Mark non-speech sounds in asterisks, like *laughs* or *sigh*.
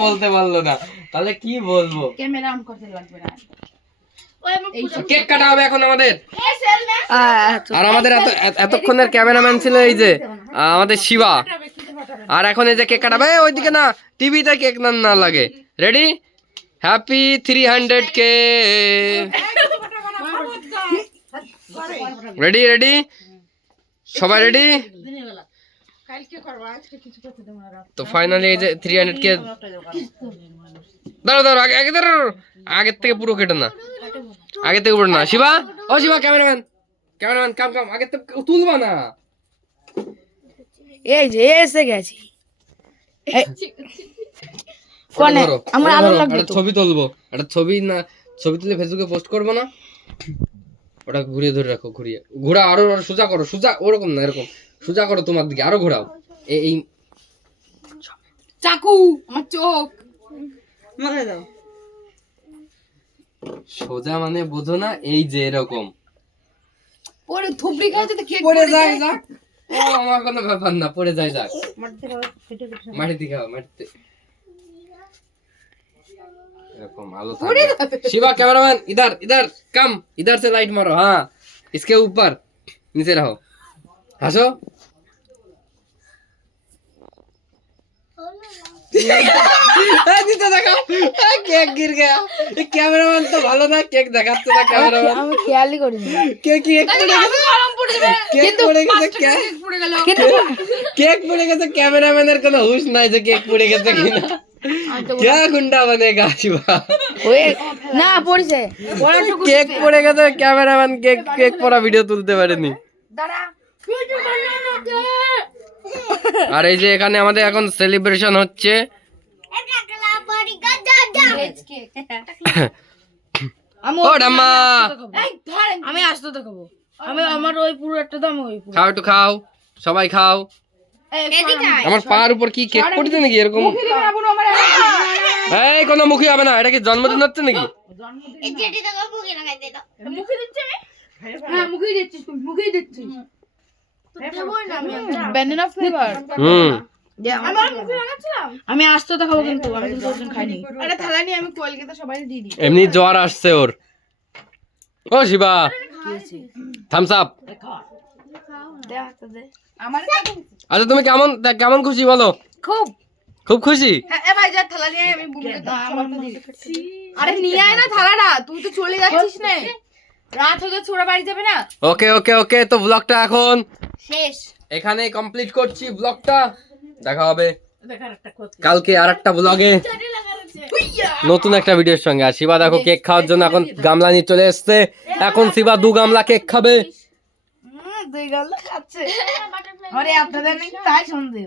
বলতে পারল না। তাহলে কি বলব? ক্যামেরা অন করতে লাগবে না। কেক কাটা হবে এখন আমাদের। আর আমাদের এত এত- এতক্ষণের ক্যামেরাম্যান ছিল এই যে আমাদের শিবা। আর এখন এই যে কেক কাটাবে ওইদিকে না টিভিতে কেক না না লাগে। রেডি হ্যাপি থ্রি হান্ড্রেড কে রেডি রেডি সবাই রেডি তো ফাইনালি এই যে থ্রি হান্ড্রেড কে দাঁড়ো দাঁড়ো আগে আগে দাঁড়ো আগের থেকে পুরো কেটে না। আগে থেকে পুরো না। শিবা? ও Shiva cameraman cameraman come come আগে থেকে তুলবা না। এই যে এসে গেছি। কোনে? আমার আলো লাগবে একটা ছবি তুলবো একটা ছবি না ছবি তুলে ফেসবুকে পোস্ট করব না? ওটা ঘুরিয়ে ধরে রাখো ঘুরিয়ে। ঘোরা আরও আরও সোজা করো সোজা ওরকম না এরকম। সোজা করো তোমার দিকে আরো ঘোরাও এই এই চাকু আমার চোখ সোজা মানে বোঝো না এই যে এরকম ওরে থুবড়ি খাওয়া যদি কেক পড়ে যায় যাক ও আমার কোনো ব্যাপার না পড়ে যায় যাক মাটিতে খাও মাটিতে এরকম আলো থাকবে शिवा कैमरामैन इधर इधर कम इधर से लाइट मारो हाँ इसके ऊपर नीचे रहो हंसो *laughs* দিতে দেখাও কেক গির গয়া এই ক্যামেরাম্যান তো ভালো না কেক দেখাচ্ছে না ক্যামেরাম্যান আমি খেয়ালই করিনি কেক কেক পড়ে গেছে গরম পড়ে যাবে কেক পড়ে গেছে কে কেক পড়ে গেল কেক পড়ে গেছে ক্যামেরাম্যানের কোনো হুশ নাই যে কেক পড়ে গেছে কিনা क्या गुंडा बनेगा शिवा ওই না পড়ছে পড়াটুকু কেক পড়ে গেছে ক্যামেরাম্যান কেক কেক পড়া ভিডিও তুলতে পারেনি দাঁড়া *laughs* আর এই যে এখানে আমাদের এখন সেলিব্রেশন হচ্ছে। আমি ও ঠাম্মা! আমি আসতে দেখাবো আমি আমার ওই পুরো একটা দাম ওই খাও একটু খাও সবাই খাও। আমার পার উপর কি কেক পড়েছে নাকি এরকম? এই কোনো মুখী হবে না। এটা কি জন্মদিন হচ্ছে নাকি? মুখে দিচ্ছে হ্যাঁ মুখেই ব্যানানা ফ্লেভার হুম আমি আসতে দেখাবো কিন্তু আমি কিন্তু ওজন খাইনি একটা থালা নিয়ে আমি কলকাতা সবাই দিয়ে দিই এমনি জ্বর আসছে ওর ও শিবা থামস আপ আচ্ছা তুমি কেমন কেমন খুশি বলো খুব খুব খুশি হ্যাঁ এ ভাই যা থালা নিয়ে আমি আরে নিয়ে আয় না থালাটা তুই তো চলে যাচ্ছিস না রাত হতে ছোড়া বাড়ি যাবে না ওকে ওকে ওকে তো ব্লগটা এখন শেষ। এখানে কমপ্লিট করছি ব্লগটা দেখা হবে কালকে আর একটা ব্লগে নতুন একটা ভিডিওর সঙ্গে আর শিবা দেখো কেক খাওয়ার জন্য এখন গামলা নিয়ে চলে এসছে। এখন শিবা দু গামলা কেক খাবে। দুই গামলা খাচ্ছে। আপনাদের তাই সন্দেহ।